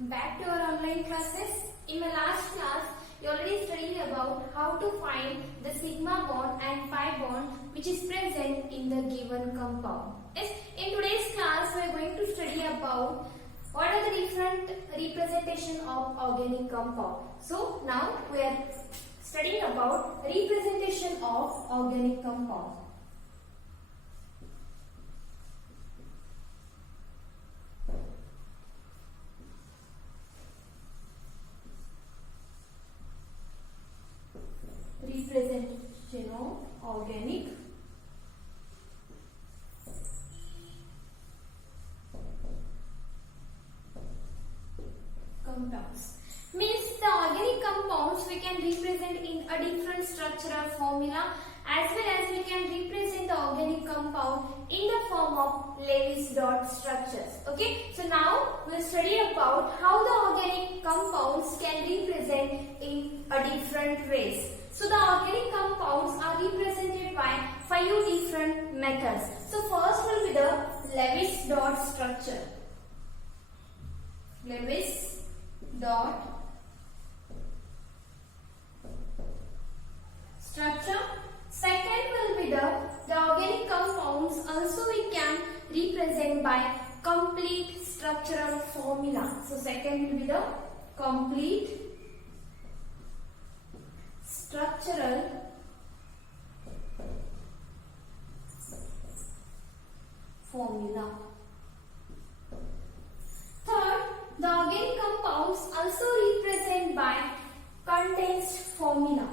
Back to our online classes. In my last class, you already studied about how to find the sigma bond and pi bond which is present in the given compound. Yes. In today's class, we are going to study about what are the different representation of organic compound. So now we are studying about representation of organic compound. Representation of organic compounds. Means the organic compounds we can represent in a different structural formula, as well as we can represent the organic compound in the form of Lewis dot structures. Okay, so now we'll study about how the organic compounds can represent in a different ways. So the organic compounds are represented by 5 different methods. So first will be the Lewis dot structure. Lewis dot structure. Second will be the organic compounds also we can represent by complete structural formula. So second will be the complete structural formula. Third, the organic compounds also represent by condensed formula.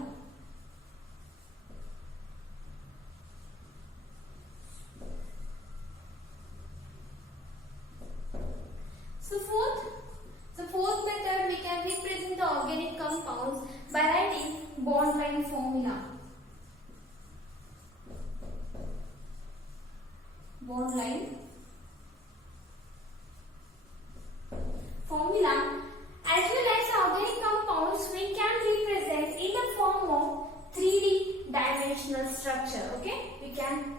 So fourth method we can represent the organic compounds by writing bond line formula. Bond line formula, as well as organic compounds we can represent in the form of 3D dimensional structure. Okay, we can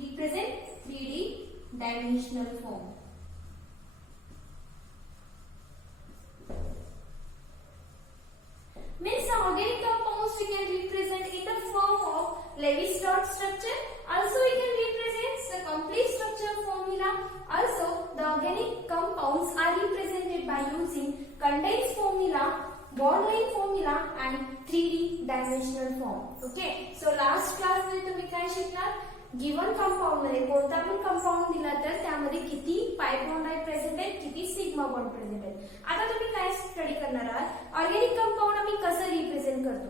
represent 3D dimensional form. Means organic compounds we can represent in the form of Lewis dot structure. Also we can represent the complete structure formula. Also the organic compounds are represented by using condensed formula, bond line formula and 3D dimensional form. Okay. So last class मध्ये तुम्ही काय शिकलात? Given compound मध्ये कोणता पण compound दिला तर त्यामध्ये किती पाय बॉन्ड आहे प्रेझेंट आहेत, किती सिग्मा बॉन्ड प्रेझेंट आहेत. आता तुम्ही काय स्टडी करणार आहात? ऑर्गॅनिक कंपाउंड आम्ही कसं रिप्रेझेंट करतो.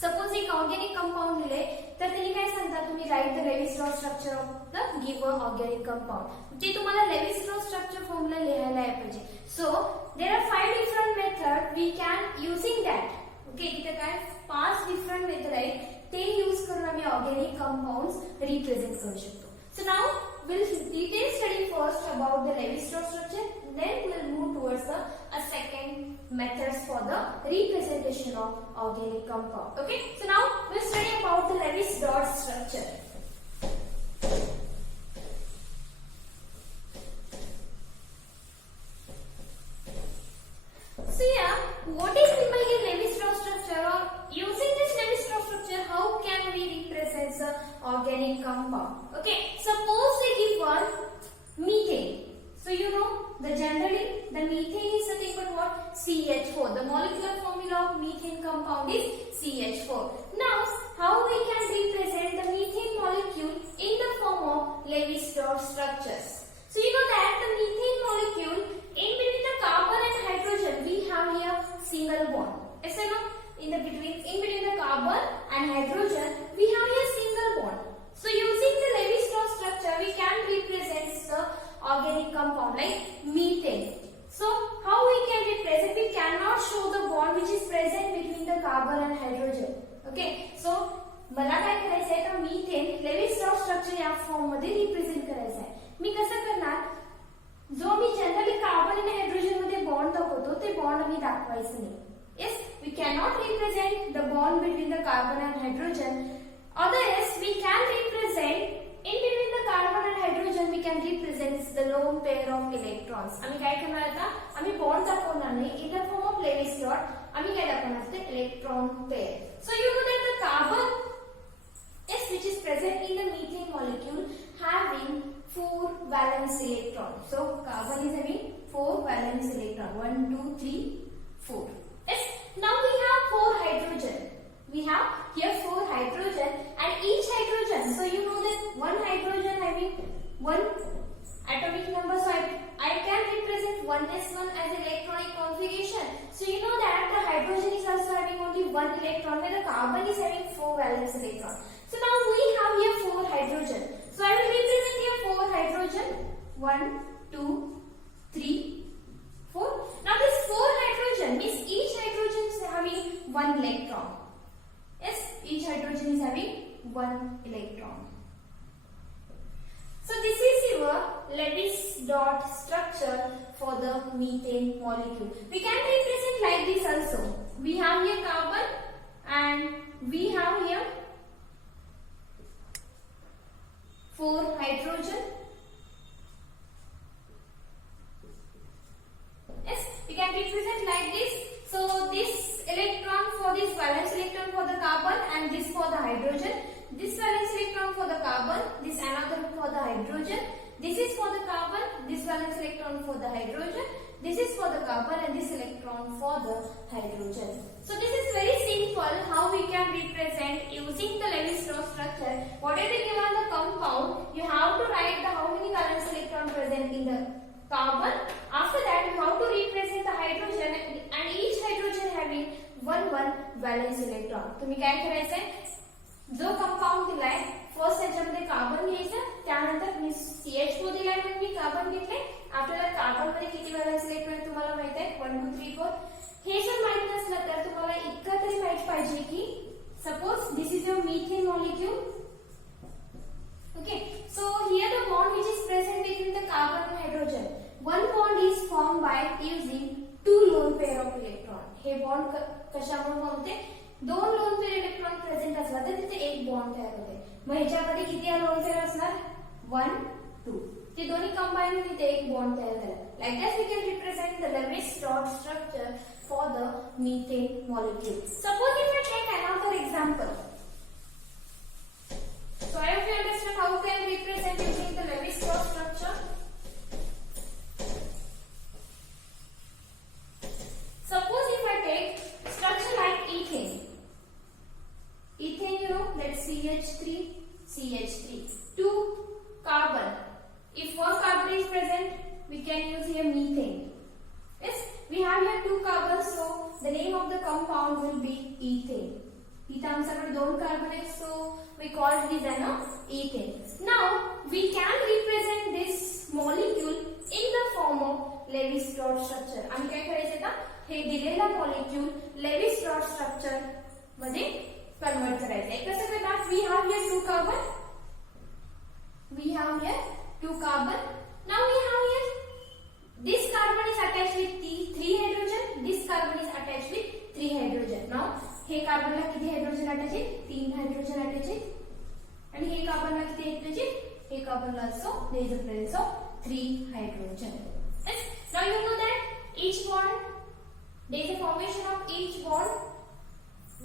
सपोज एक ऑर्गॅनिक कंपाउंड दिले तर त्यांनी काय सांगतात, तुम्ही write the Lewis law structure of the given organic compound. ते तुम्हाला लेविस लॉ स्ट्रक्चर फॉर्म्युला लिहायला यायला पाहिजे. So there are 5 different method we can using that. Okay, तिथे काय 5 डिफरंट मेथड आहेत ते यूज करून आम्ही ऑर्गॅनिक कंपाउंड्स रिप्रेझेंट करू शकतो. So now we'll detail study first about the Lewis-Strauss structure, then we'll move towards a second methods for the representation of organic compound. Okay, so now we'll study about the Lewis-Strauss structure. So yeah, what is meant by the Lewis-Strauss structure, or using this Lewis-Strauss structure, how can we represent the organic compound? Okay, suppose they give one methane. So you know the generally the methane is nothing but what? CH4. The molecular formula of methane compound is CH4. Now how we can represent the methane molecule in the form of Lewis-Strauss structures? So you know that the methane molecule in between the carbon and hydrogen we have here single bond. Yes or no? In between the carbon and hydrogen we have here single bond. So using the Lewis-Strauss structure we can represent the organic compound like methane. So how we can represent? We cannot show the bond which is present between the carbon and hydrogen. Okay, so मला काय करायचं आहे तर methane Lewis-Strauss structure या form मध्ये represent करायचं आहे. मी कसं करणार? जो मी जनरली कार्बन आणि हायड्रोजन मध्ये बॉन्ड दाखवतो ते बॉन्ड मी दाखवायचं नाही. Yes, we cannot represent the bond between the carbon and hydrogen. Otherwise, we can represent in between the carbon and hydrogen. We can represent the lone pair of electrons. आम्ही काय करणार आता आम्ही bond दाखवणार नाही in the form of Lewis dot. आम्ही काय दाखवणार ते electron pair. So you know that the carbon is which is present in the methane molecule having 4 valence electrons. So carbon is having 4 valence electrons. 1, 2, 3, 4. Yes. Now we have 4 hydrogen. We have here 4 hydrogen and each hydrogen. So you know that one hydrogen having 1 atomic number. So I can represent 1s1 as electronic configuration. So you know that the hydrogen is also having only 1 electron where the carbon is having 4 valence electrons. So now we have here 4 hydrogen. So I will represent here 4 hydrogen. 1, 2, 3, 4. Now this 4 hydrogen means each hydrogen is having 1 electron. Yes, each hydrogen is having 1 electron. So this is your Lewis dot structure for the methane molecule. We can represent like this also. We have here carbon and we have here 4 hydrogen. Yes, we can represent like this. So this electron for this valence electron for the carbon and this for the hydrogen. This valence electron for the carbon, this another for the hydrogen. This is for the carbon, this valence electron for the hydrogen. This is for the carbon and this electron for the hydrogen. So this is very simple how we can represent using the Lewis dot structure. Whatever given the compound, you have to write the how many valence electron present in the carbon. After that, you have to represent the hydrogen and each hydrogen having 1 valence electron. तुम्ही काय करायचंय जो compound दिलाय first त्याच्यामध्ये carbon घ्यायचं त्यानंतर मी CH4 दिलाय म्हणून मी कार्बन घेतले आपल्याला कार्बन मध्ये किती व्हॅलेन्स इलेक्ट्रॉन तुम्हाला माहित आहे 1 2 3 4 हे जर माहित नसलं तर तुम्हाला इतकं तरी माहित पाहिजे की suppose this is your methane molecule okay so here the bond which is present between the carbon and hydrogen one bond is formed by using two lone pair of electron हे बॉन्ड कशामुळे होते दोन lone pair electron present असला तर तिथे एक bond तयार होते मग ह्याच्यामध्ये किती लोन पेयर असणार 1 2 ते दोन्ही कंबाईन होऊन तिथे एक बॉन्ड तयार झाला like that we can represent the Lewis dot structure for the methane molecule. Suppose if I take another example, so I hope you understand how we can represent using the Lewis dot structure. Suppose if I take structure like ethane. Ethane, you know, that's CH3, CH3. 2 carbon. If 1 carbon is present, we can use here methane. Yes, we have here 2 carbons, so the name of the compound will be ethane. इथं आमच्याकडे 2 carbon आहेत, so we call this as ethane. Now we can represent this molecule in the form of Lewis dot structure. आम्ही काय करायचं आता हे दिलेला molecule Lewis dot structure मध्ये convert करायचंय कसं करणार we have here 2 carbon now we have here this carbon is attached with 3 hydrogen this carbon is attached with 3 hydrogen now हे कार्बनला किती हायड्रोजन अटॅच आहे 3 हायड्रोजन अटॅच आहे आणि हे कार्बनला किती अटॅच आहे हे कार्बनला also there is a presence of 3 hydrogen. Yes, now you know that each bond there is a formation of each bond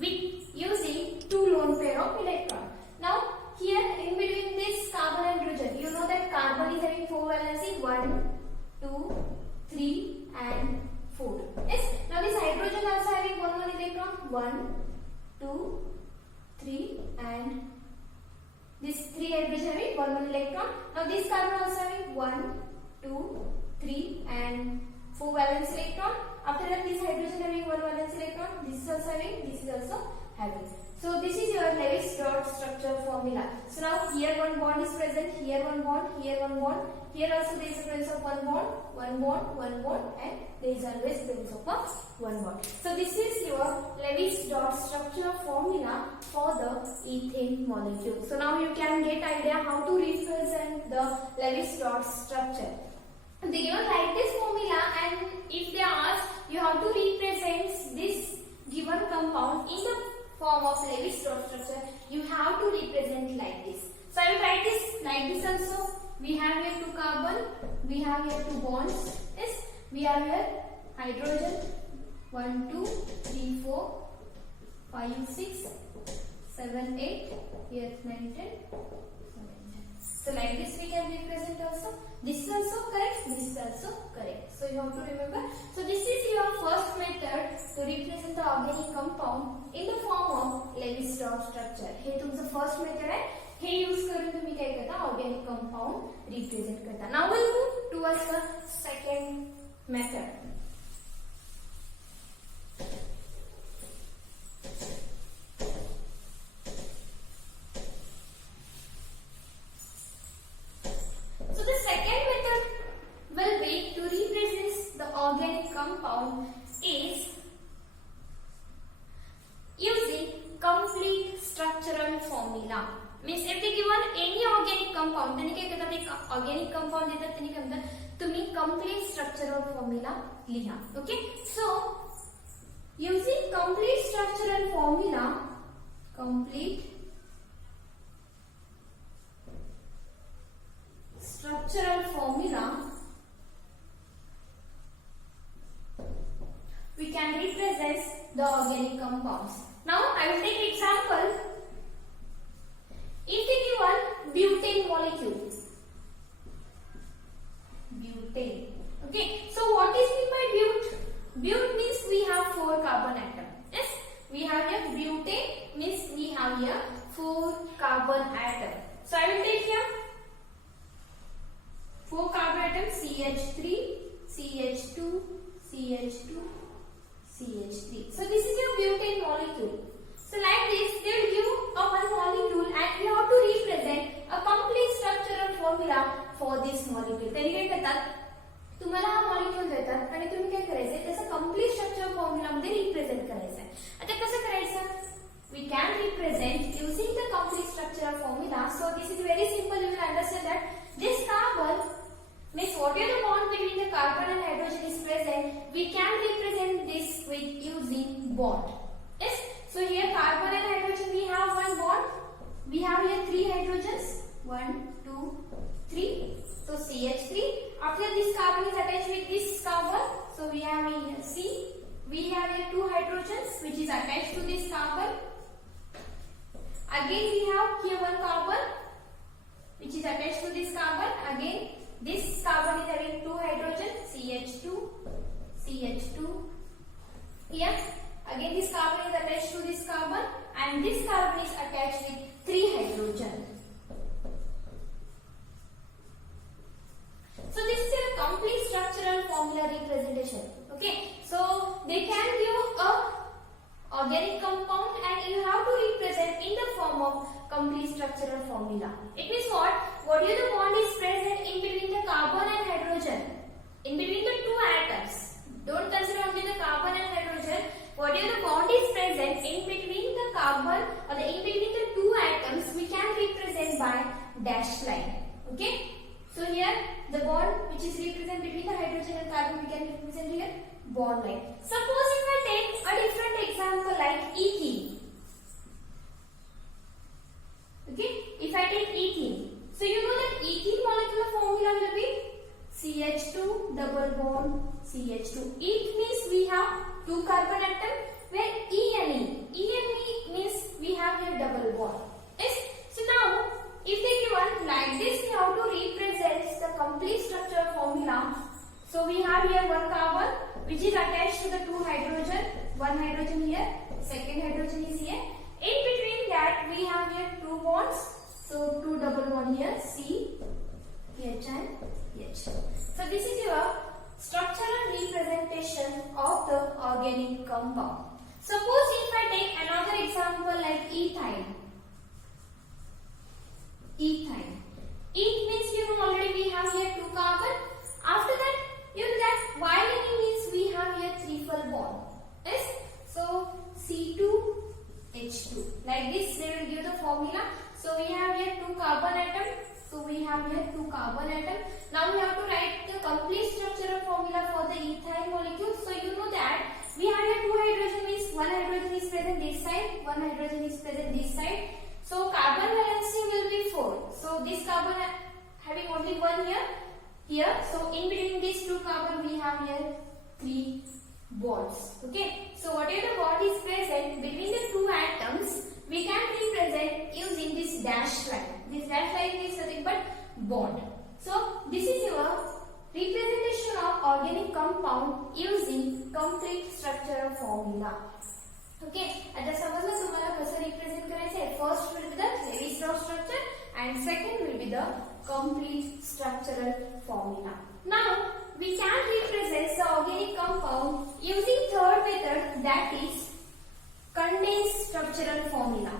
with using 2 lone pair of electron. Now here in between this carbon and hydrogen, you know that carbon is having 4 valency 1, 2, 3 and 4. Yes. Now this hydrogen also having 1 electron 1, 2, 3 and this 3 hydrogen having 1 electron. Now this carbon also having 1, 2, 3 and 4 valence electron. After that this hydrogen having 1 valence electron. This is also having. This is also having. So this is your Lewis dot structure formula. So now here 1 bond is present. Here 1 bond. Here 1 bond. Here also there is a presence of 1 bond. 1 bond. 1 bond. And there is always presence of a 1 bond. So this is your Lewis dot structure formula for the ethane molecule. So now you can get idea how to represent the Lewis dot structure. They given like this formula, and if they ask you have to represent this given compound in the form of Lewis dot structure, you have to represent like this. So I will write this like this also. We have here 2 carbon, we have here two bonds. Yes, we have here hydrogen 1 2 3 4 5 6 7 8 here 9 10 11. So like this we can represent also. This is also correct, this is also correct. So you have to remember. So this is your first method to represent the organic compound in the form of Levi-Strauss structure. हे तुमचं first method आहे. हे use करून तुम्ही काय करता organic compound represent करता. Now we'll move towards the second method. So the second method will be to represent the organic compound is using complete structural formula. Means if they given any organic compound, त्यांनी काय करतात एक organic compound देतात, त्यांनी काय म्हणतात तुम्ही complete structural formula लिहा. Okay, so using complete structural formula, complete structural formula, we can represent the organic compounds. Now I will take example. If we give one butane molecule, butane. Okay, so what is meant by but? But means we have 4 carbon atom. Yes, we have here butane means we have here 4 carbon atom. So I will take here 4 carbon atoms, CH3, CH2, CH2, CH3. So this is your butane molecule. So like this, they will give a one molecule and we have to represent a complete structural formula for this molecule. त्यांनी काय करतात, तुम्हाला हा molecule देतात आणि तुम्ही काय करायचंय त्याचा कंप्लीट स्ट्रक्चरल फॉर्म्युला मध्ये रिप्रेझेंट करायचं आहे. आता कसं करायचं, we can represent using the complete structural formula. So this is very simple. You will understand that this carbon means whatever the bond between the carbon and hydrogen is present, we can represent this with using bond. Yes, so here carbon and hydrogen we have one bond. We have here 3 hydrogens, 1 2 3. So CH3. After this carbon is attached with this carbon, so we have here C. We have here 2 hydrogens which is attached to this carbon. Again we have here one carbon which is attached to this carbon. Again this carbon is having 2 hydrogen, CH2, CH2. Here again this carbon is attached to this carbon and this carbon is attached with 3 hydrogen. So this is a complete structural formula representation. Okay, so they can give a organic compound and you have to represent in the form of complete structural formula. It means what? Whatever the bond is present in between the carbon and hydrogen, in between the 2 atoms. Don't consider only the carbon and hydrogen. Whatever the bond is present in between the carbon or in between the 2 atoms, we can represent by dashed line. Okay. So here the bond which is represented between the hydrogen and carbon, we can represent here bond line. Suppose if I take a different example like ethene. Okay, if I take ethene, so you know that ethene molecular formula will be CH2 double bond CH2. Eth means we have 2 carbon atom where E and E. E and E means we have here double bond. Yes. So now if they given like this, we have to represent the complete structural formula. So we have here one carbon which is attached to the 2 hydrogen. One hydrogen here, second hydrogen is here. In between that we have here 2 bonds. So 2 double bond here, C, H and H. So this is your structural representation of the organic compound. Suppose if I take another example like ethyl. Ethyl. Eth means you know already we have here 2 carbon. After that you know that Y means we have here 3 full bond. Yes. So C2H2. Like this they will give the formula. So we have here 2 carbon atom. So we have here 2 carbon atom. Now we have to write the complete structural formula for the ethyl molecule. So you know that we have here 2 hydrogen means 1 hydrogen is present this side, 1 hydrogen is present this side. So carbon valency will be 4. So this carbon having only 1 here. here. So in between these two carbon we have here 3 bonds. Okay. So whatever the bond is present between the two atoms, we can represent using this dash line. This dash line is nothing but bond. So this is your representation of organic compound using complete structural formula. Okay. आता समजलं तुम्हाला कसं represent करायचं आहे. First will be the Lewis-Strauss structure and second will be the complete structural formula. Now we can represent the organic compound using third method, that is condensed structural formula.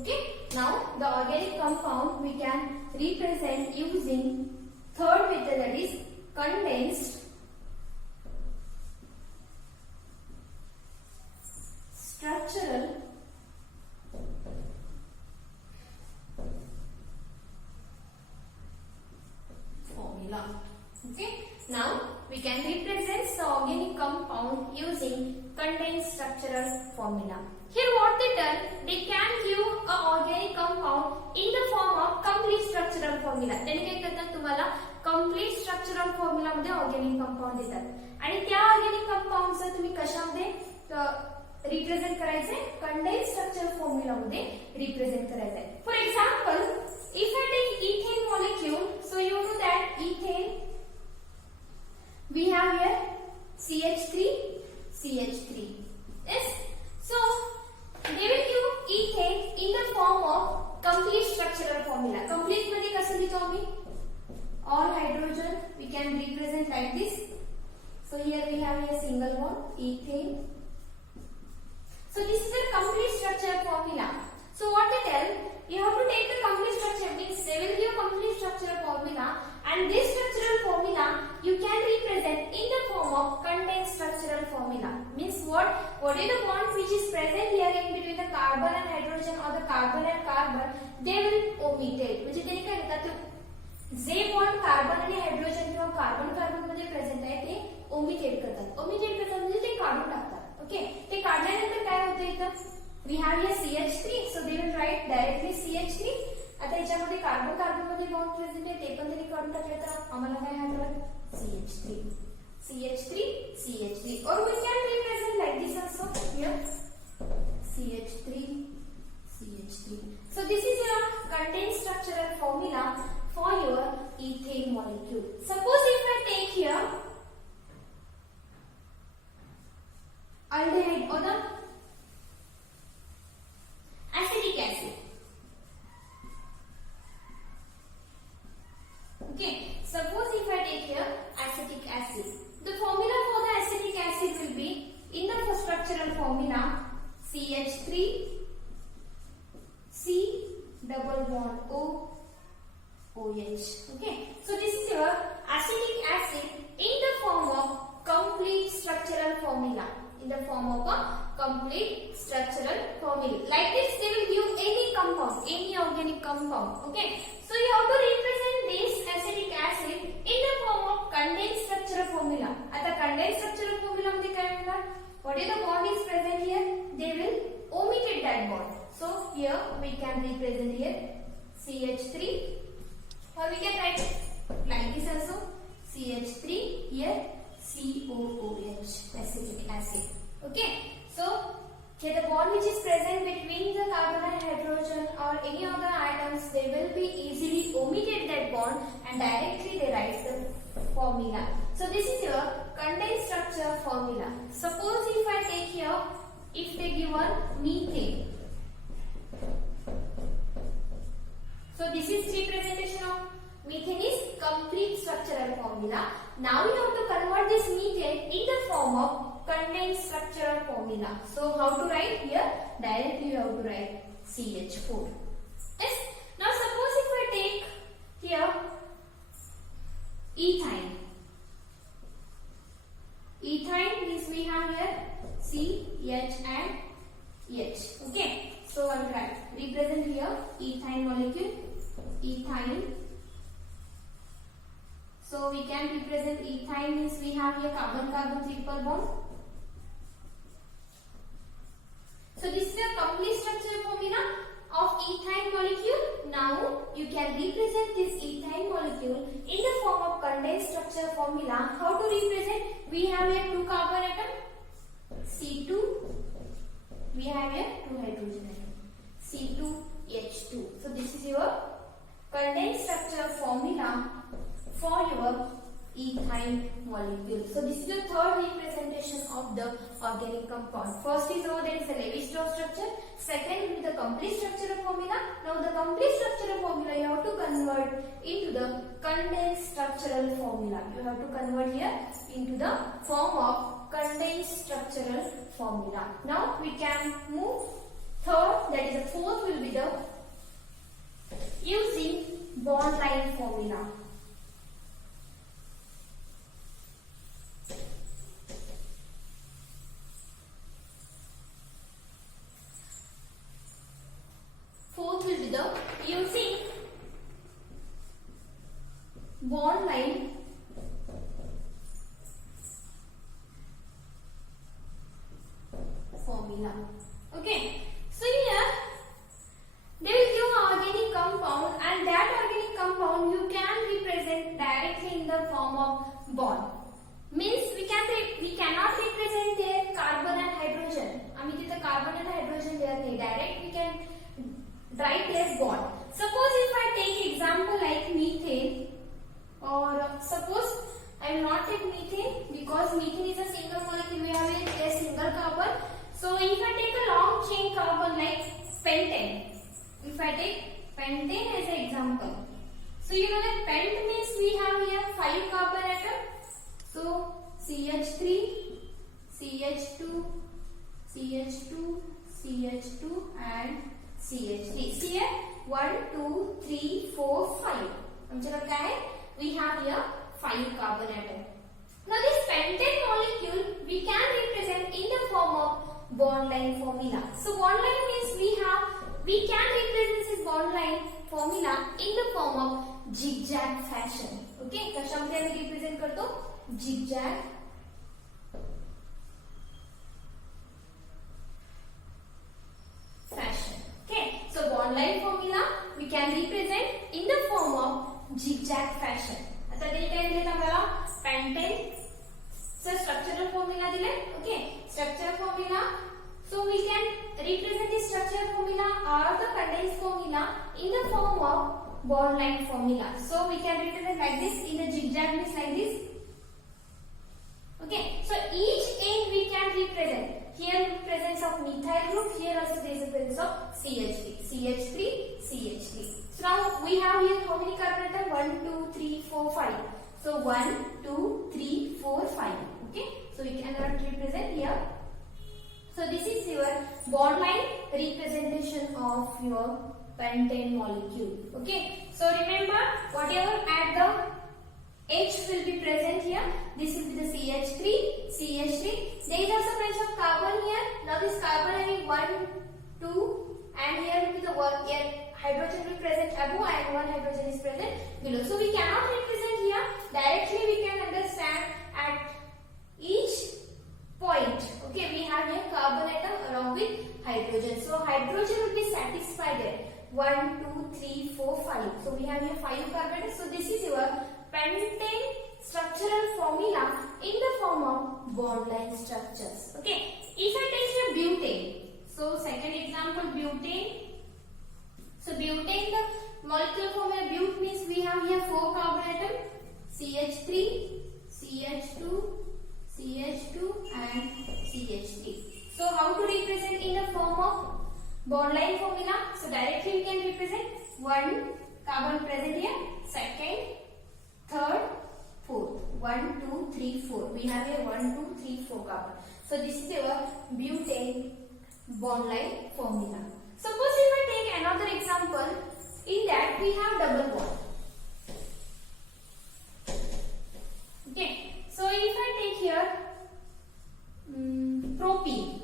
Okay. Now the organic compound we can represent using third method, that is condensed structural formula. Okay. Now we can represent the organic compound using condensed structural formula. Here what they done, they can give a organic compound in the form of complete structural formula. त्यांनी काय करतात, तुम्हाला complete structural formula मध्ये organic compound देतात आणि त्या organic compound चं तुम्ही कशामध्ये रिप्रेझेंट करायचे, condensed structural formula मध्ये रिप्रेझेंट करायचे. For example, if I take ethane molecule, so you know that ethane we have here CH3, CH3. Yes. So they will give ethane in the form of complete structural formula. Complete मध्ये कसं लिहितो आम्ही, all hydrogen we can represent like this. So here we have a single bond, ethane. So this is the complete structural formula. So what they tell, you have to take the complete structure, means they will give complete structural formula, and this structural formula you can represent in the form of condensed structural formula. Means what is the bond which is present here in between the carbon and hydrogen or the carbon and carbon, they will omit it. म्हणजे त्यांनी काय करतात, जे bond carbon आणि hydrogen किंवा carbon carbon मध्ये present आहे ते omitted करतात. ओमिटेड करतात म्हणजे ते काढून टाकतात. ओके. ते काढल्यानंतर काय होतं, इथं we have here CH3, so they will write directly CH3. आता याच्यामध्ये कार्बन कार्बन मध्ये बॉन्ड प्रेझेंट आहे ते पण त्यांनी काढून टाकले, तर आम्हाला काय हवं, CH3, CH3, CH3. or we can represent like this also, here CH3, CH3. So this is your condensed structural formula for your ethane molecule. Suppose if I take here aldehyde or the acetic acid. Okay, suppose if I take here acetic acid, the formula for the acetic acid will be in the structural formula CH3 C double bond O OH. Okay, so this is your acetic acid in the form of complete structural formula. In the form of a complete structural formula. Like this, they will give any compound, any organic compound. Okay. So you have to represent this acetic acid in the form of condensed structural formula. At the condensed structural formula, what is the bond is present here? They will omit that bond. So here we can represent here CH3, or we can write like this also, CH3 here. COOH, acetic acid. Okay, so here the bond which is present between the carbon and hydrogen or any other atoms, they will be easily omitted that bond and directly they write the formula. So this is your condensed structure formula. Suppose if I take here, if they give one methane. So this is representation of methane is complete structural formula. Now you have to convert this methane in the form of condensed structural formula. So how to write here? Directly you have to write CH4. Yes. Now suppose if I take here ethyne. Ethyne means we have here C, H and H. Okay. So I will write, represent here ethyne molecule. Ethyne. So we can represent ethyne means we have here carbon-carbon triple bond. So this is the complete structure formula of ethyl molecule. Now you can represent this ethyl molecule in the form of condensed structure formula. How to represent? We have here 2 carbon atom, C2. We have here 2 hydrogen atom, C2H2. So this is your condensed structure formula for your ethyl molecule. So this is the third representation of the organic compound. First is how there is a Levi-Strauss structure. Second will be the complete structural formula. Now the complete structural formula you have to convert into the condensed structural formula. You have to convert here into the form of condensed structural formula. Now we can move third, that is the fourth will be the using bond line formula. Fourth will be the using bond line formula. Okay, so here they will give organic compound, and that organic compound you can represent directly in the form of bond. Means we cannot represent their carbon and hydrogen. आम्ही तिथे carbon and hydrogen there नाही, direct we can write as bond. Suppose if I take example like methane, or suppose I will not take methane because methane is a single molecule. We have a single carbon. So if I take a long chain carbon like pentane, if I take pentane as an example, so you know that pent means we have here 5 carbon atom. So CH3, CH2, CH2, CH2 and CH3. So here 1, 2, 3, 4, 5. आमच्याकडे काय आहे? We have here 5 carbon atom. Now this pentane molecule we can represent in the form of bond line formula. So bond line means we can represent this bond line formula in the form of zigzag fashion. Okay, कशामध्ये आम्ही represent करतो? Zigzag fashion. Okay, so bond line formula we can represent in the form of zigzag fashion. आता ते काय दिले आम्हाला? Pentane चा structural formula दिले. Okay, structural formula. So we can represent this structural formula or the condensed formula in the form of bond line formula. So we can represent like this, in the zigzag means like this. Okay, so each end we can represent. Here presence of methyl group, here also there is a presence of CH3, CH3, CH3. So now we have here how many carbon atom? 1, 2, 3, 4, 5. So 1, 2, 3, 4, 5. Okay, so we cannot represent here. So this is your bond line representation of your pentane molecule. Okay, so remember whatever at the H will be present here. This will be the CH3, CH3. There is also presence of carbon here. Now this carbon having 1, 2, and here will be the one. Here hydrogen will be present above and one hydrogen is present below. So we cannot represent here. Directly we can understand at each point. Okay, we have here carbon atom along with hydrogen. So hydrogen will be satisfied there. 1, 2, 3, 4, 5. So we have here 5 carbon atoms. So this is your pentane structural formula in the form of bond line structures. Okay, if I take here butane. So second example, butane. So butane, the molecular formula but means we have here 4 carbon atom, CH3, CH2, CH2 and CH3. So how to represent in the form of bond line formula? So directly we can represent 1 carbon present here, second, third, fourth. 1, 2, 3, 4. We have here 1, 2, 3, 4 carbon. So this is our butane bond line formula. Suppose if I take another example, in that we have double bond. Okay, so if I take here propene.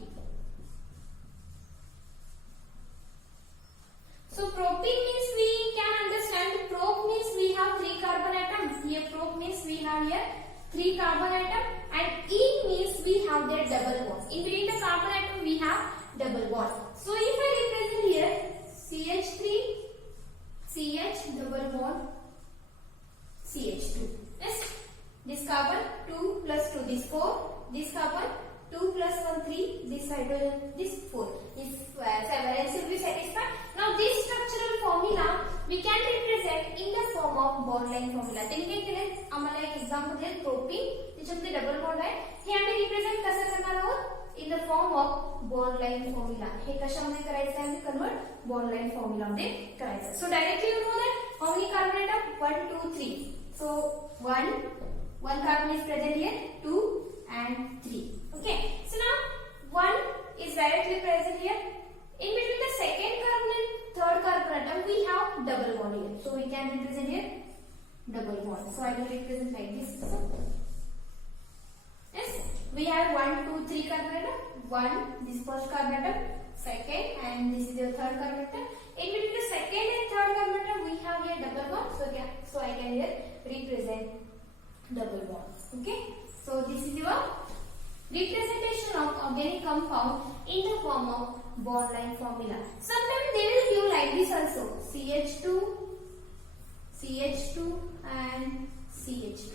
So propene means we can understand, prop means we have 3 carbon atoms. Here prop means we have here 3 carbon atoms, and ene means we have their double bond. In between the carbon atom we have double bond. CH double bond CH2. Yes, this carbon 2 plus 2, this 4, this carbon 2 plus 1 3, this hydrogen this 4. This valence will be satisfied. Now this structural formula we can represent in the form of bond line formula. त्यांनी केले आम्हाला एक example दिले propene त्याच्यामध्ये double bond आहे हे आम्ही represent कसं करणार आहोत in the form of bond line formula. हे कशामध्ये करायचं आहे कन्वर्ट bond line formula मध्ये करायचं. So directly you know that how many carbon atom 1 2 3. So one carbon is present here, 2 and 3. Okay, so now 1 is directly present here. In between the second carbon and third carbon atom we have double bond here, so we can represent here double bond. So I will represent like this. Yes, we have 1 2 3 carbon atom, 1 this first carbon atom, second, and this is your third carbon atom. In between the second and third carbon atom we have here double bond, so I can here represent double bond. Okay, so this is your representation of organic compound in the form of bond line formula. Sometimes they will give like this also, CH2 and CH2.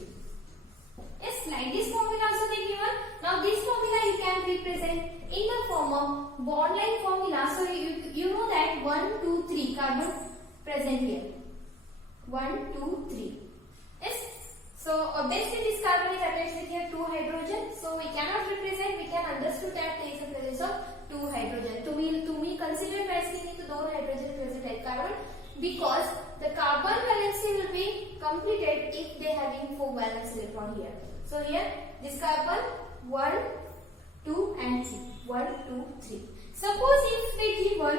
Yes, like this formula also they given. Now this formula you can represent in the form of bond line formula. So you know that 1 2 3 carbon present here, 1 2 3. Yes, so obviously this carbon is attached with here 2 hydrogen, so we cannot represent, we can understood that there is a presence of 2 hydrogen. तुम्ही consider as की नहीं तो 2 hydrogen present है carbon, because the carbon valency will be completed if they having 4 valence electron here. So here this carbon 1 2 and 3, 1 2 3. Suppose if they given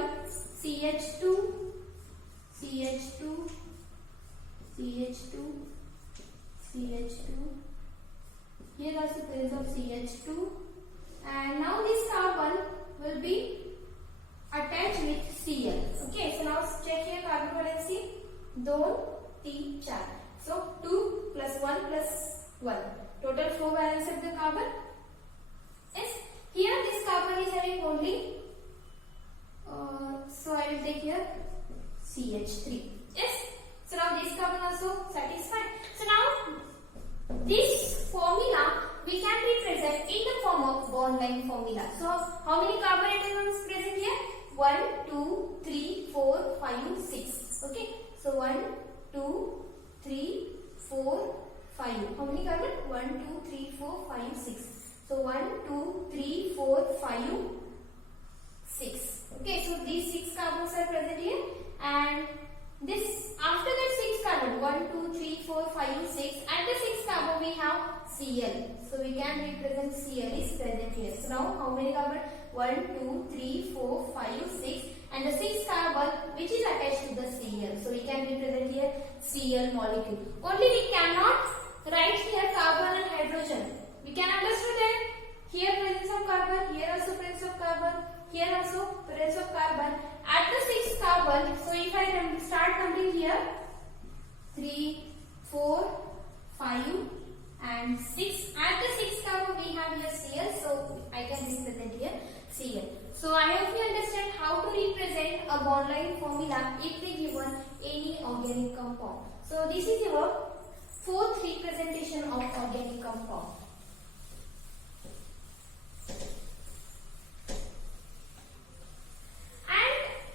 CH2 here also presence of CH2, and now this carbon will be attached with Cl. Okay, so now check here carbon valency 2 3 4. So 2 plus 1 plus 1, total 4 valence of the carbon. Yes, here this carbon is having only so I will take here CH3. Yes, so now this carbon also satisfied. So now this formula we can represent in the form of bond line formula. So how many carbon atoms present here? 1 2 3 4 5 6. Okay, so 1 2 3 4 5. How many carbon? 1 2 3 4 5 6. So 1 2 3 4 5 6. Okay, so these 6 carbons are present here, and this after that 6 carbon 1 2 3 4 5 6, at the 6 carbon we have Cl, so we can represent Cl is present here. So now how many carbon? 1 2 3 4 5 6, and the 6 carbon which is attached to the Cl, so we can represent here Cl molecule. Only we cannot write here carbon and hydrogen. We can understand that here presence of carbon, here also presence of carbon, here also presence of carbon at the 6th carbon. So if I start numbering here 3 4 5 and 6, at the 6th carbon we have here Cl, so I can represent here Cl. So I hope you understand how to represent a bond line formula if they given any organic compound. So this is your 4th representation of organic compound.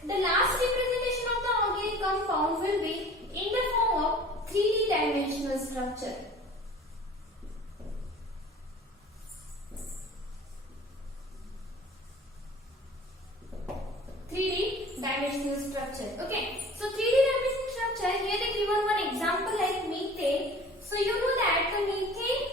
The last representation of the organic compound will be in the form of 3D dimensional structure. 3D dimensional structure. Okay, so 3D dimensional structure, here they given one example like methane. So you know that the methane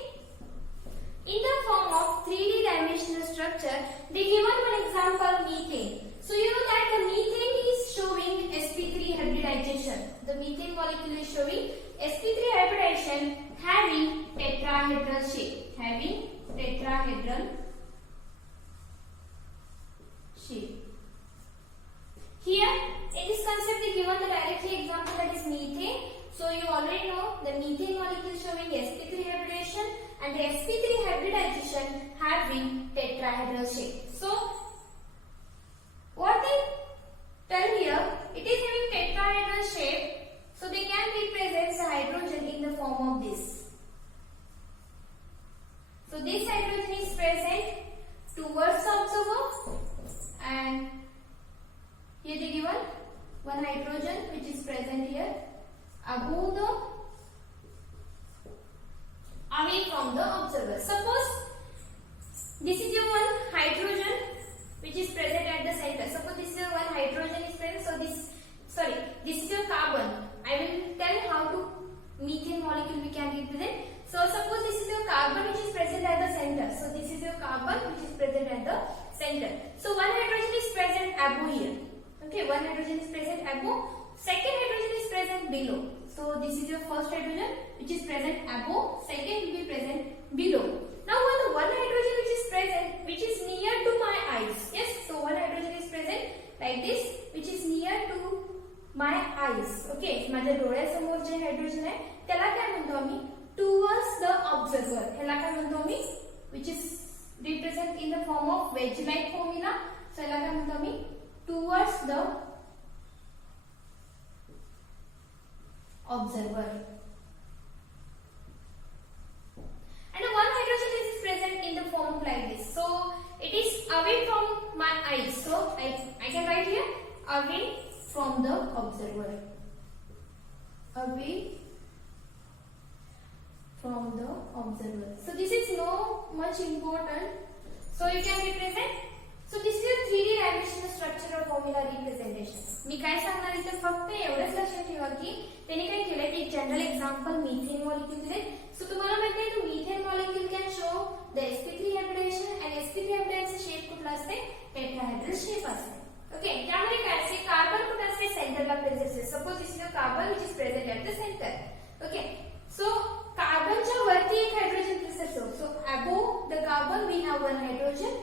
in the form of 3D dimensional structure, they given one example methane. So you know that the methane is showing sp3 hybridization. The methane molecule is showing sp3 hybridization having tetrahedral shape. Here in this concept they given the directly example, that is methane. So you already know the methane molecule showing sp3 hybridization and the sp3 hybridization having tetrahedral shape. So what they tell here, it is having tetrahedral shape one hydrogen which is present here above the away from the observer. Suppose this is your one hydrogen which is present at the center. Suppose this is your one hydrogen is present. So this is your carbon. I will tell how to methane molecule we can represent. So suppose this is your carbon which is present at the center. So this is your carbon which is present at the center. So one hydrogen is present above here. Okay, one hydrogen is present above. Second hydrogen is present below. So this is your first hydrogen which is present above. Second will be present below. Now when the one hydrogen which is present, which is near to my eyes. Yes, so one hydrogen is present like this, which is near to my eyes. Okay, माझ्या डोळ्यासमोर जे hydrogen आहे त्याला काय म्हणतो आम्ही towards the observer. ह्याला काय म्हणतो आम्ही which is represent in the form of wedge like formula. So ह्याला काय म्हणतो आम्ही towards the observer. And one hydrogen is present in the form like this. So it is away from my eyes. So I can write here away from the observer. Away from the observer. So this is no much important. So you can represent. So this is a 3D dimensional structural formula representation. मी काय सांगणार इथे फक्त एवढंच लक्षात ठेवा की त्याने काय केलंय एक जनरल एक्झाम्पल मिथेन मॉलिक्यूल दिले. सो तुम्हाला माहिती आहे methane molecule can show the sp3 हायब्रिडेशन आणि sp3 हायब्रिडेशनचा शेप कुठला असते टेट्राहेड्रल शेप असते. ओके, त्यामध्ये काय असते कार्बन कुठे असते सेंटरला प्रेझेंट असते. Suppose this is carbon which is present at the centre. Okay, so कार्बनच्या वरती एक हायड्रोजन प्रेझेंट असतो. So above the carbon we have one hydrogen.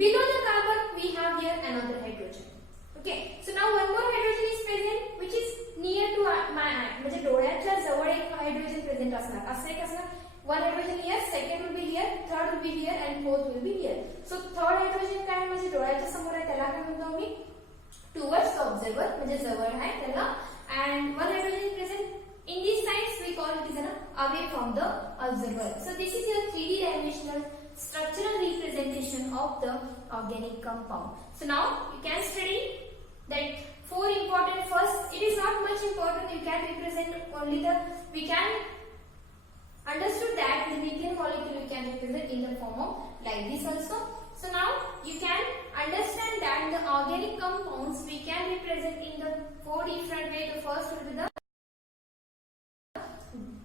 Below the carbon we have here another hydrogen. Okay, so now one more hydrogen is present which is near to my eye. म्हणजे डोळ्याच्या जवळ एक hydrogen present असणार. असं एक असणार one hydrogen here, second will be here, third will be here and fourth will be here. So third hydrogen काय म्हणजे डोळ्याच्या समोर आहे त्याला काय म्हणतो आम्ही towards the observer म्हणजे जवळ आहे त्याला. And one hydrogen is present in these sides we call it as away from the observer. So this is your 3D dimensional structural representation of the organic compound. So now you can study that four important. First, it is not much important. You can represent only the. We can understood that the methane molecule we can represent in the form of like this also. So now you can understand that the organic compounds we can represent in the four different ways. The first will be the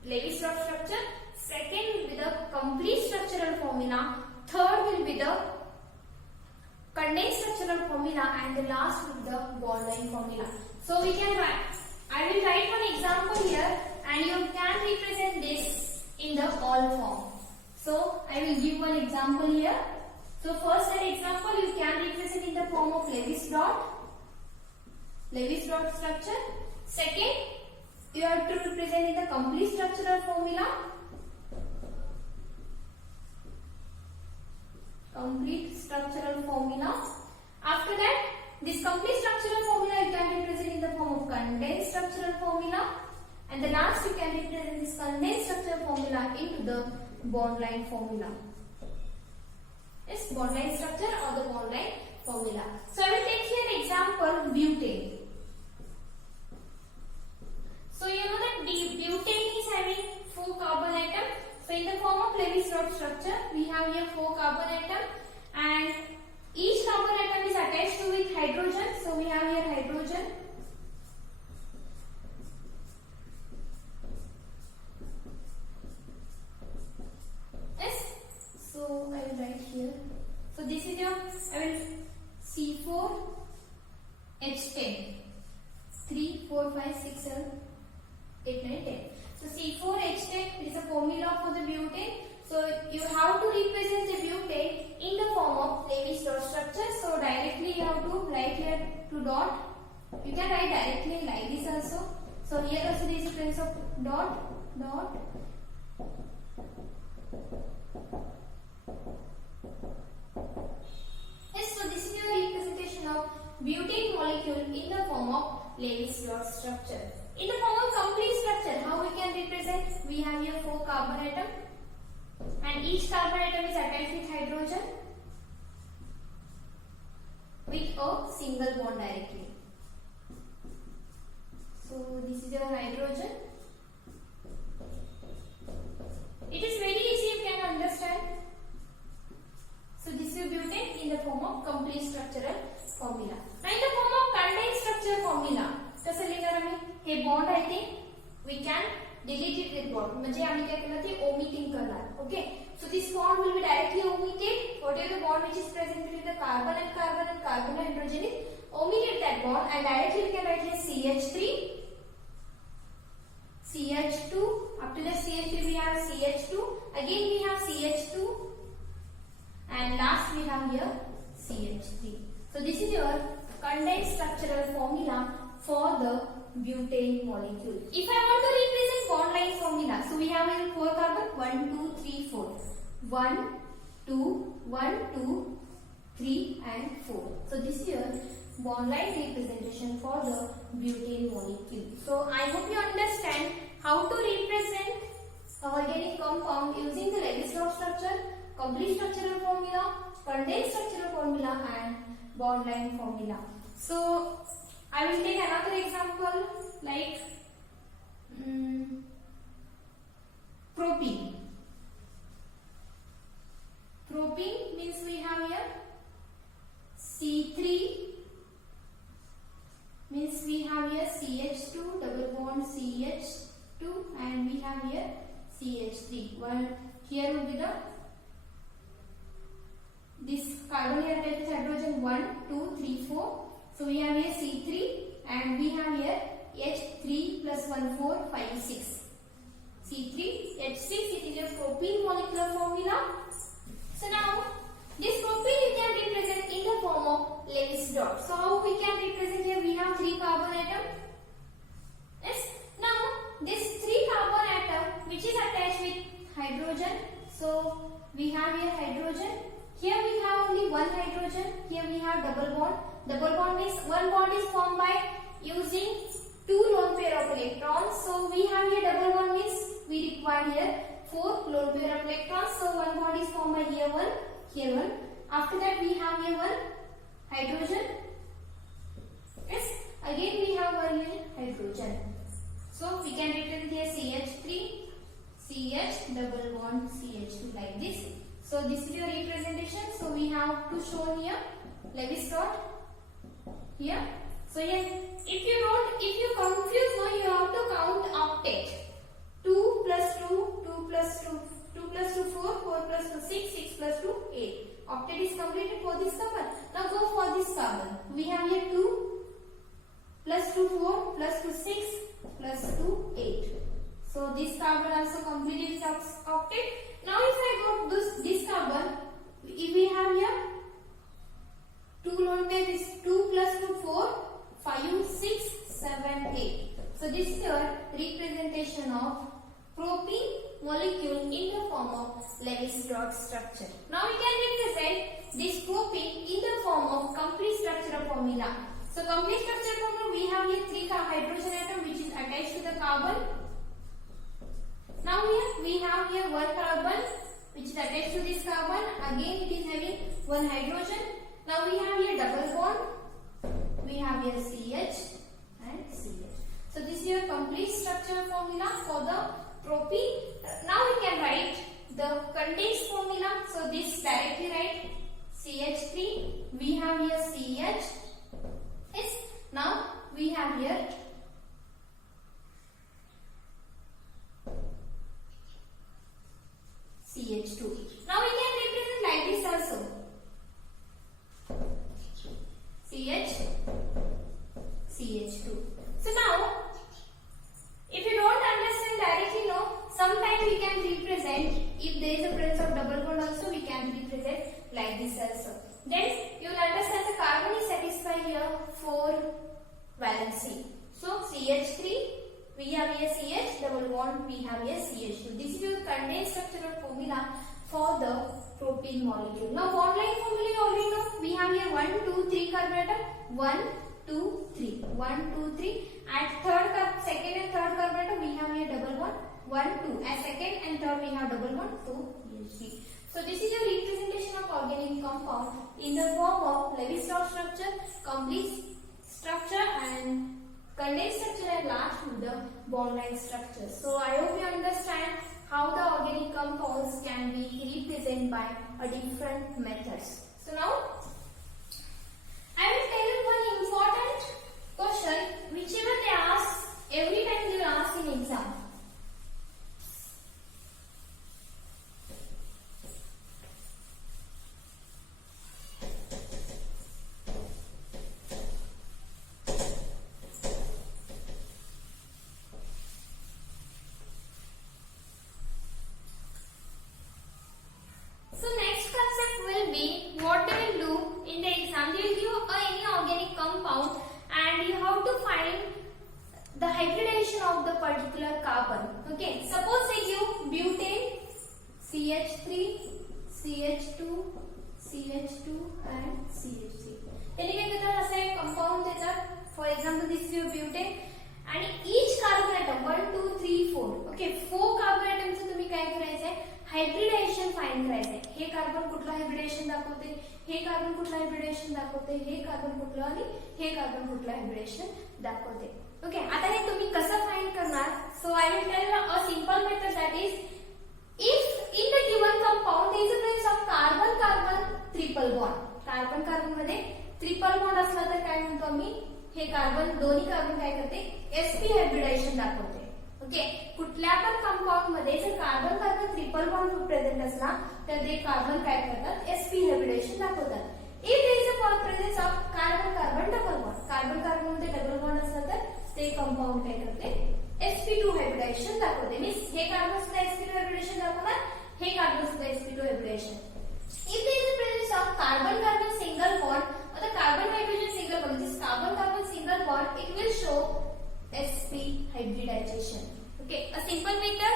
Lewis-Strauss structure. Second will be the complete structural formula. Third will be the condensed structural formula, and the last will be the bond-line formula. So we can write. I will write one example here, and you can represent this in the all form. So I will give one example here. So first an example you can represent in the form of Lewis-Strauss structure. Second, you have to represent in the complete structural formula. Complete structural formula. After that, this complete structural formula you can represent in the form of condensed structural formula, and the last you can represent this condensed structural formula into the bond line formula. Yes, bond line structure or the bond line formula. So I will take here an example butane. So you know that butane is having 4 carbon atoms. So in the form of Lewis-Strauss structure, we have here 4 carbon atoms, and each carbon atom is attached to with hydrogen. So we have here hydrogen. Yes. So I will write here. So this is your I will C4H10. 3, 4, 5, 6, 7, 8, 9, 10. So C4H10 is a formula for the butane. So you have to represent the butane in the form of Lewis-Strauss structure. So directly you have to write here to dot. You can write directly like this also. So here also there is a presence of dot. Yes, so this is your representation of butane molecule in the form of Lewis-Strauss structure. In the form of complete structure, how we can represent? We have here 4 carbon atoms, and each carbon atom is attached with hydrogen with a single bond directly. your hydrogen. It is very easy, you can understand. So this is butane in the form of complete structural formula. Now in the form of condensed structure formula, कसं लिहिणार आम्ही? हे bond आहे ते we can delete it with bond. म्हणजे आम्ही काय करणार ते omitting करणार. Okay. So this bond will be directly omitted. Whatever the bond which is present between the carbon and carbon and carbon and hydrogen is omitted that bond, and directly we can write here CH3, CH2. After the CH3 we have CH2. Again we have CH2. And last we have here CH3. So this is your condensed structural formula for the butane molecule. If I want to represent bond line formula, so we have here 4 carbon, 1, 2, 3, 4. 1, 2, 1, 2, 3 and 4. So this is your bond line representation for the butane molecule. So I hope you understand how to represent organic compound using the Lewis-Strauss structure, complete structural formula, condensed structural formula and bond line formula. So I will take another example like propene. Propene means we have here C3, means we have here CH2 double bond CH2 and we have here CH3. One here will be the this carbon here attached with hydrogen 1, 2, 3, 4. So we have here C3 and we have here H3 plus 1, 4, 5, 6. C3, H6, it is your propene molecular formula. So now this propene you can represent in the form of Lewis dot. So how we can represent here? We have 3 carbon atom. Yes. Now this 3 carbon atom which is attached with hydrogen. So we have here hydrogen. Here we have only one hydrogen. Here we have double bond. Double bond means one bond is formed by using 2 lone pair of electrons. So we have here double bond means we require here 4 lone pair of electrons. So one bond is formed by here 1, here 1. After that we have here 1 hydrogen. Yes. Again we have 1 here hydrogen. So we can represent here CH3, CH double bond CH2 like this. So this is your representation. So we have to show here Lewis dot here. So here, if you confuse, no, you have to count octet. 2 plus 2, 2 plus 2, 2 plus 2, 4, 4 plus 2, 6, 6 plus 2, 8. Octet is completed for this carbon. Now go for this carbon. We have here 2 plus 2, 4 plus 2, 6 plus 2, 8. So this carbon also completed its octet. Now if I go this carbon, if we have here 2 lone pair is 2 plus 2, 4, 5, 6, 7, 8. So this is your representation of propene molecule in the form of Lewis dot structure. Now we can represent this propene in the form of complete structural formula. So complete structural formula, we have here 3 hydrogen atom which is attached to the carbon. Now here we have here 1 carbon which is attached to this carbon. Again it is having 1 hydrogen. Now we have here double bond. We have here CH and CH. So this is your complete structural formula for the propene. Now we can write the condensed formula. So this directly write CH3. We have here CH. Yes. Now we have here CH2. Now we can represent like this also. CH, CH2. So now, if you don't understand directly, no, sometimes we can represent, if there is a presence of double bond also, we can represent like this also. Then you will understand the carbon is satisfied here for valency. So CH3, we have here CH, double bond, we have here CH2. This is your condensed structural formula for the propene molecule. Now bond line formula you already know. We have here 1, 2, 3 carbon atom. 1, 2, 3. 1, 2, 3. At second and third carbon atom we have here double bond. 1, 2. At second and third we have double bond. So CH3. So this is your representation of organic compound in the form of Lewis dot structure, complete structure and condensed structure and last with the bond line structure. So I hope you understand how the organic compounds can be represented by a different methods. So now I will tell you one important question whichever they ask every time they will ask in exam. So next concept will be what they will do in the exam. They will give you any organic compound and you have to find the hybridization of the particular carbon. Okay, suppose they give butane, CH3, CH2, CH2 and CH3. त्यांनी काय करतात असे compound देतात. For example this is butane आणि each carbon atom 1 2 3 4 okay 4 carbon ॲटमचं तुम्ही काय करायचंय हायब्रिडायझेशन फाइंड करायचंय. हे कार्बन कुठलं हायब्रिडायझेशन दाखवते, हे कार्बन कुठलं हायब्रिडायझेशन दाखवते, हे कार्बन कुठलं आणि हे कार्बन कुठलं हायब्रिडायझेशन दाखवते. ओके, आता हे तुम्ही कसं फाइंड करणार. So I will tell a simple method that is if in the given compound there is a presence of carbon carbon triple bond. Carbon carbon मध्ये ट्रिपल बॉन्ड असला तर काय म्हणतो आम्ही हे कार्बन दोन्ही कार्बन काय करते sp हायब्रिडायझेशन दाखवते. ओके, कुठल्या पण कंपाउंड मध्ये जर carbon carbon triple bond present असला तर ते कार्बन काय करतात sp हायब्रिडायझेशन दाखवतात. If there is a presence of carbon carbon double bond, carbon carbon मध्ये डबल बॉन्ड असला तर ते कंपाउंड काय करते sp2 हायब्रिडायझेशन दाखवते. मीन्स हे कार्बन सुद्धा sp2 हायब्रिडायझेशन दाखवणार, हे कार्बन सुद्धा sp2 hybridisation. If there is a presence of carbon carbon single bond or the carbon hydrogen single bond, this carbon carbon single bond, it will show sp hybridization. Okay, a simple method.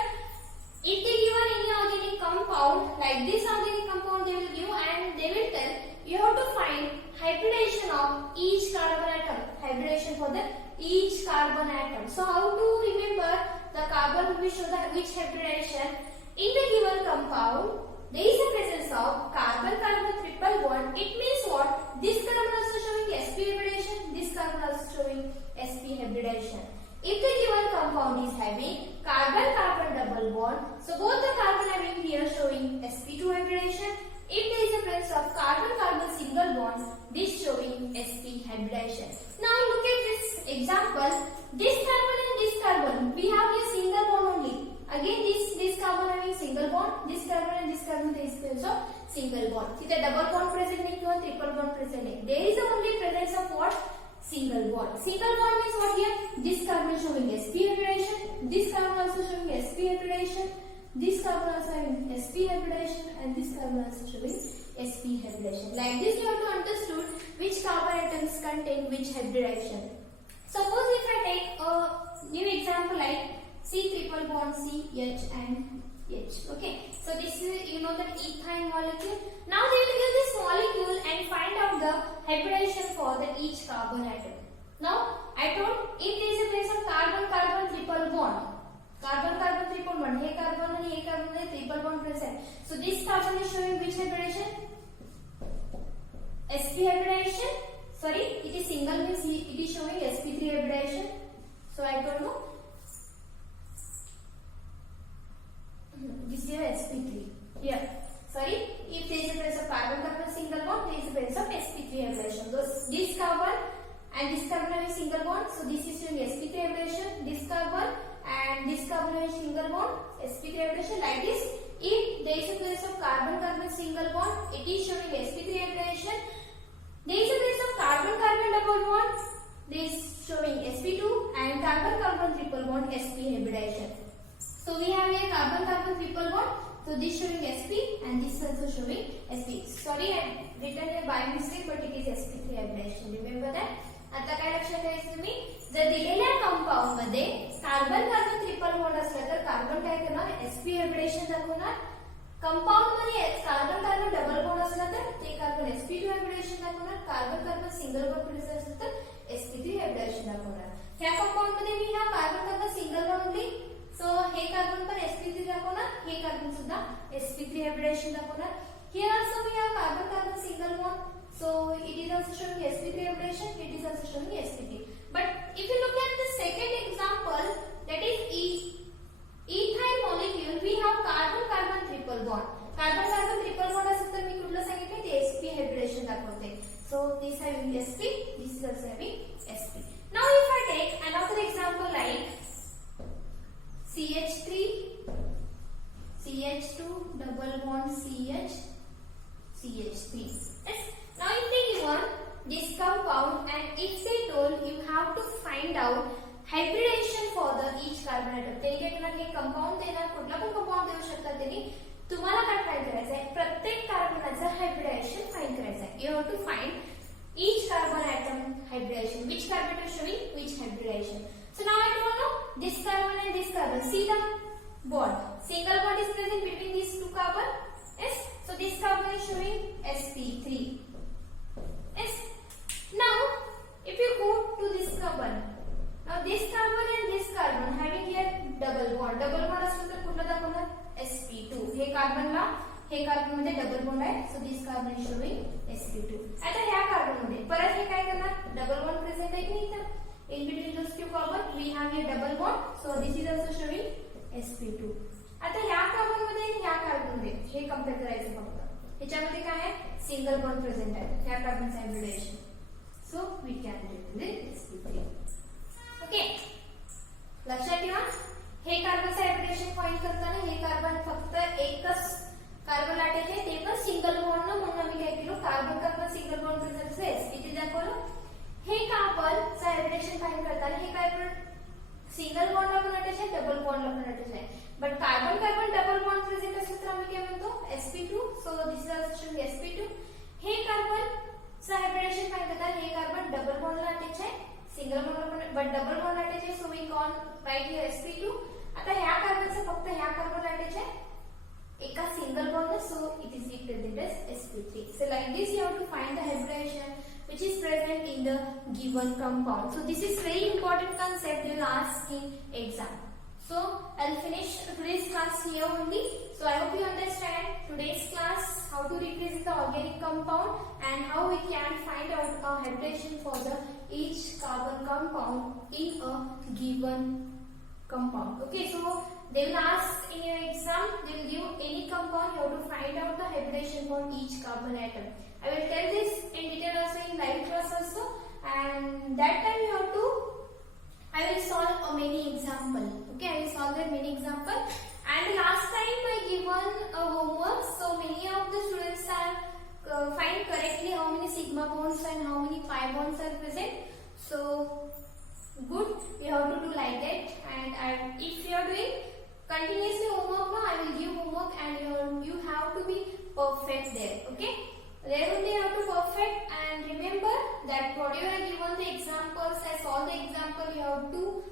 If they given any organic compound like this organic compound, they will give and they will tell you have to find hybridization of each carbon atom. Hybridization for the each carbon atom. So how to remember the carbon will show the which hybridization in the given compound. There is a presence of carbon carbon triple bond. It means what? This carbon also showing sp hybridization, this carbon also showing sp hybridization. If the given compound is having carbon carbon double bond, so both the carbon having here showing sp2 hybridization. If there is a presence of carbon carbon single bond, this showing sp hybridization. Now look at this example. This carbon and this carbon, we have here single bond only. Again this carbon having single bond, this carbon and this carbon there is also single bond. See the double bond present नहीं किंवा triple bond present नहीं. There is only presence of what? Single bond. Single bond means what here? This carbon showing sp hybridization, this carbon also showing sp hybridization, this carbon also having sp hybridization and this carbon also showing sp hybridization. Like this you have to understood which carbon atoms contain which hybridization. Suppose if I take a new example like C triple bond C H and H. Okay, so this is you know the ethyne molecule. Now they will give this molecule and find out the hybridization for the each carbon atom. Now I told if there is a presence of carbon carbon triple bond, carbon carbon triple bond, hey carbon आणि हे carbon मध्ये triple bond present. So this carbon is showing which hybridization? sp hybridization. Sorry, it is single means it is showing sp3 hybridization. So I told you. This is sp3 here. Sorry, if there is a presence of carbon carbon single bond, there is a presence of sp3 hybridization. So this carbon and this carbon having single bond, so this is showing sp3 hybridization. This carbon and this carbon having single bond, sp3 hybridization. Like this, if there is a presence of carbon carbon single bond, it is showing sp3 hybridization. There is a presence of carbon carbon double bond, this is showing sp2 and carbon carbon triple bond sp hybridization. So we have a carbon carbon triple bond. So this showing sp and this also showing sp. Sorry, I written it by mistake, but it is sp3 hybridization. Remember that. आता काय लक्षात ठेवायचं तुम्ही जर दिलेल्या compound मध्ये carbon carbon triple bond असला तर कार्बन काय करणार sp हायब्रिडेशन दाखवणार. कंपाउंड मध्ये कार्बन कार्बन डबल बॉन्ड असला तर ते कार्बन sp2 हायब्रिडेशन दाखवणार. Carbon carbon single bond present असेल तर sp3 हायब्रिडेशन दाखवणार. ह्या कंपाउंड मध्ये मी हा carbon carbon single bond only, so हे कार्बन पण sp3 दाखवणार, हे कार्बन सुद्धा sp3 हायब्रिडेशन दाखवणार. Here also we have carbon carbon single bond, so it is also showing sp3 hybridization, it is also showing sp3. But if you look at the second example, that is ethyl molecule, we have carbon-carbon triple bond. Carbon-carbon triple bond असेल तर मी कुठलं सांगितलं ते sp hybridization दाखवते. So this having sp, this is also having sp. Now if I take another example like CH3, CH2, double bond CH, CH3. Yes. Now if they given this compound and if they told you have to find out hybridization for the each carbon atom. ते घेणार हे compound देणार, कुठला पण compound देऊ शकतात त्यांनी. तुम्हाला काय फाइंड करायचं आहे, प्रत्येक कार्बनाचं हायब्रिडायझेशन फाइंड करायचं आहे. You have to find each carbon atom hybridization, which carbon is showing which hybridization. So now I don't know this carbon and this carbon. See the bond, single bond is present between these two carbon. Yes, so this carbon is showing sp3. Yes, now if you go to this carbon, now this carbon and this carbon having here double bond असेल तर कुठला दाखवणार sp2. हे कार्बनला हे carbon मध्ये double bond आहे, so this carbon is showing sp2. आता ह्या carbon मध्ये परत हे काय करणार, डबल बॉन्ड प्रेझेंट आहे की नाही, तर in between those two carbon we have here double bond, so this is also showing sp2. आता ह्या कार्बन मध्ये आणि ह्या कार्बन मध्ये हे कंपेअर करायचं फक्त. ह्याच्यामध्ये काय आहे, सिंगल बॉन्ड प्रेझेंट आहे, ह्या कार्बनचं hybridisation, so we can represent sp3. Okay, लक्षात ठेवा. हे कार्बनचं हायब्रिडायझेशन फाइंड करताना हे कार्बन फक्त एकच कार्बन अटॅच आहे, ते पण सिंगल बॉन्ड न, म्हणून आम्ही काय केलं, carbon carbon single bond present sp3 दाखवलं. हे कार्बनचं हायब्रिडायझेशन फाइंड करताना हे कार्बन सिंगल बॉन्डला पण अटॅच आहे, डबल बॉन्डला पण अटॅच आहे. But carbon carbon double bond present असेल तर आम्ही काय म्हणतो sp2, so this is also showing sp2. हे कार्बनचं हायब्रिडायझेशन फाइंड करताना हे कार्बन डबल बॉन्डला अटॅच आहे, सिंगल बॉन्डला पण, बट डबल बॉन्ड अटॅच आहे, so we can write here sp2. आता ह्या कार्बनचं फक्त ह्या कार्बनला अटॅच आहे एका single bond, so it is represented as sp3. So like this you have to find the hybridization which is present in the given compound. So this is very important concept they will ask in exam. So I'll finish today's class here only. So I hope you understand today's class, how to represent the organic compound and how we can find out a hybridization for the each carbon compound in a given compound. Okay, so they will ask in your exam, they will give any compound, you have to find out the hybridization for each carbon atom. I will tell this in detail also in live class also, and that time you have to, I will solve a many example. Okay, I will solve that many example. And last time I given a homework, so many of the students are find correctly how many sigma bonds and how many pi bonds are present. So good, you have to do like that. And if you are doing continuously homework, now I will give homework and you have to be perfect there. Okay, there only you have to perfect, and remember that whatever I given the examples, I solve the example, you have to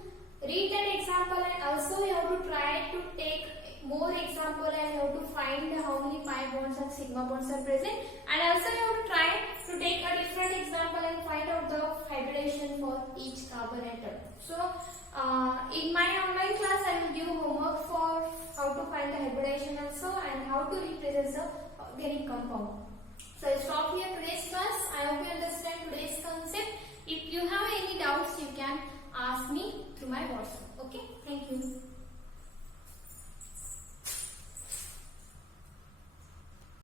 read that example, and also you have to try to take more example and you have to find how many pi bonds and sigma bonds are present, and also you have to try to take a different example and find out the hybridization for each carbon atom. So in my online class I will give homework for how to find the hybridization also and how to represent the organic compound. So I stop here today's class. I hope you understand today's concept. If you have any doubts, you can ask me through my WhatsApp.